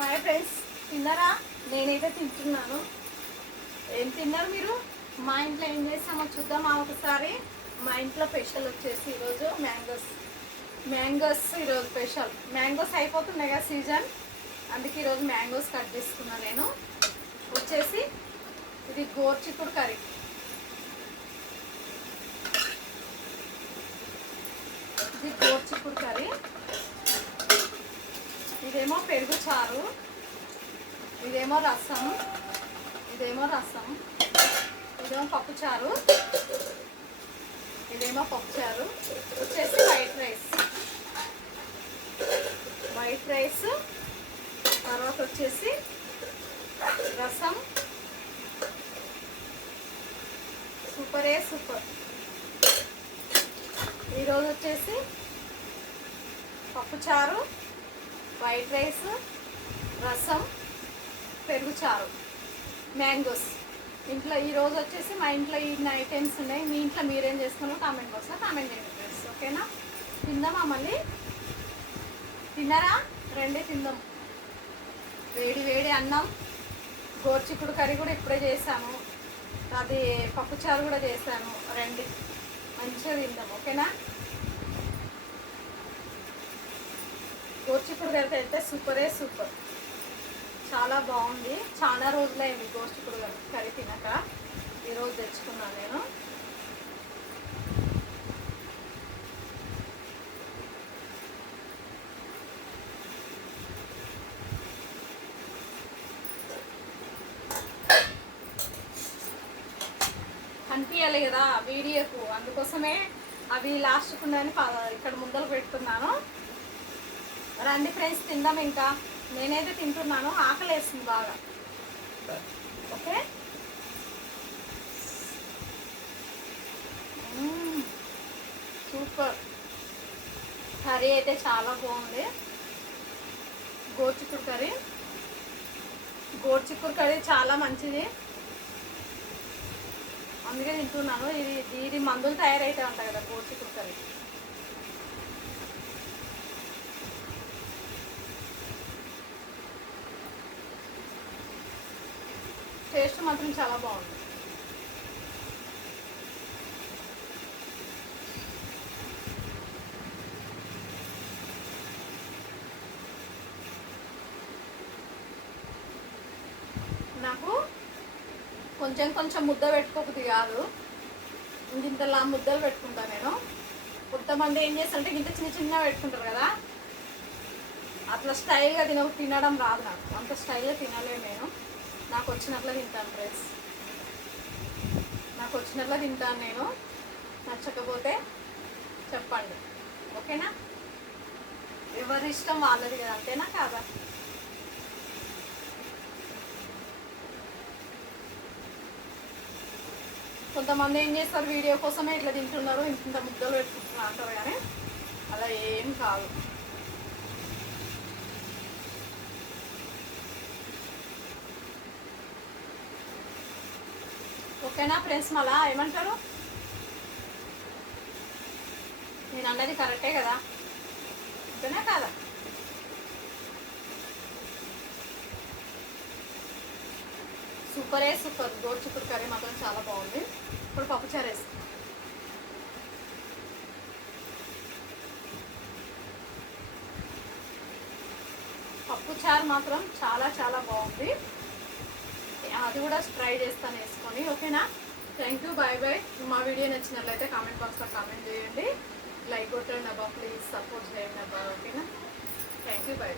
Hi friends, తిన్నారా? నేనైతే తింటున్నాను. ఏం తిన్నారు మీరు? మా ఇంట్లో ఏం చేస్తామో చూద్దామా ఒకసారి. మా ఇంట్లో స్పెషల్ వచ్చేసి ఈరోజు మ్యాంగోస్ ఈరోజు స్పెషల్. మ్యాంగోస్ అయిపోతున్నాయి కదా సీజన్, అందుకే ఈరోజు మ్యాంగోస్ కట్ చేసుకున్నాను. నేను వచ్చేసి ఇది గోర్చిక్కుడు కర్రీ. ఇది గోర్చిక్కుడు కర్రీ, ఇదేమో పెరుగు చారు, ఇదేమో రసం, ఇదేమో పప్పు చారు, ఇదేమో పప్పు చారు. వచ్చేసి వైట్ రైస్, తర్వాత వచ్చేసి రసం. సూపర్. ఈరోజు వచ్చేసి పప్పు చారు, వైట్ రైస్, రసం, పెరుగు చారు, మ్యాంగోస్. ఇంట్లో ఈరోజు వచ్చేసి మా ఇంట్లో ఇన్ని ఐటమ్స్ ఉన్నాయి. మీ ఇంట్లో మీరేం చేసుకున్నారో కామెంట్ బాక్స్లో కామెంట్ చేయండి ఫ్రెండ్స్. ఓకేనా? తిందామా? మళ్ళీ తిన్నారా? రండి తిందాం. వేడి వేడి అన్నం, గోర్చిక్కుడు కర్రీ కూడా ఇప్పుడే చేశాను, అది పప్పు చారు కూడా చేశాను. రండి మంచిగా తిందాం. ఓకేనా? గోర్చిక్కుడు కర్రీ అయితే సూపర్, చాలా బాగుంది. చాలా రోజులైంది గోర్చిక్కుడు కర్రీ తినక, ఈరోజు తెచ్చుకున్నాను నేను. కనిపించాలి కదా వీడియోకు, అందుకోసమే అవి లాస్ట్కు ఉందని ఇక్కడ ముందర పెడుతున్నాను. రండి ఫ్రెండ్స్ తిందాం. ఇంకా నేనైతే తింటున్నాను, ఆకలి వేస్తుంది బాగా. Okay, super. కర్రీ అయితే చాలా బాగుంది. గోర్చిక్కుడు కర్రీ చాలా మంచిది, అందుకే తింటున్నాను. ఇది మందులు తయారైతే ఉంటాయి కదా గోర్చిక్కుడు కర్రీ. టేస్ట్ మాత్రం చాలా బాగుంది. నాకు కొంచెం ముద్ద పెట్టుకోకపోతే కాదు, ఇంతలా ముద్దలు పెట్టుకుంటాను నేను. కొంతమంది ఏం చేస్తారంటే ఇంత చిన్న పెట్టుకుంటారు కదా, అట్లా స్టైల్గా తినడం రాదు నాకు. అంత స్టైల్గా తినలేను నేను. నాకు వచ్చినట్లా తింటాను ఫ్రెండ్స్, నేను. నచ్చకపోతే చెప్పండి. ఓకేనా? ఎవరి ఇష్టం వాళ్ళది కదా, అంతేనా కాదా? కొంతమంది ఏం చేస్తారు, వీడియో కోసమే ఇట్లా తింటున్నారు, ఇంత ముద్దలు పెట్టుకుంటున్నారు అంటారు, కానీ అలా ఏం కాదు. ఓకేనా ఫ్రెండ్స్? మళ్ళా ఏమంటారు? నేను అన్నది కరెక్టే కదా, ఓకేనా కాదా? సూపర్. గోర్చిక్కుడు కర్రీ మాత్రం చాలా బాగుంది. ఇప్పుడు పప్పు చారు వేస్తాం. పప్పు చారు మాత్రం చాలా బాగుంది. అది కూడా ట్రై చేస్తాను వేసుకొని. ఓకేనా? Thank you, bye. మా వీడియో నచ్చినట్లయితే కామెంట్ బాక్స్లో కామెంట్ చేయండి, లైక్ కొట్టండి అబ్బా, ప్లీజ్ సపోర్ట్ చేయండి అబ్బా. ఓకేనా? Thank you, bye.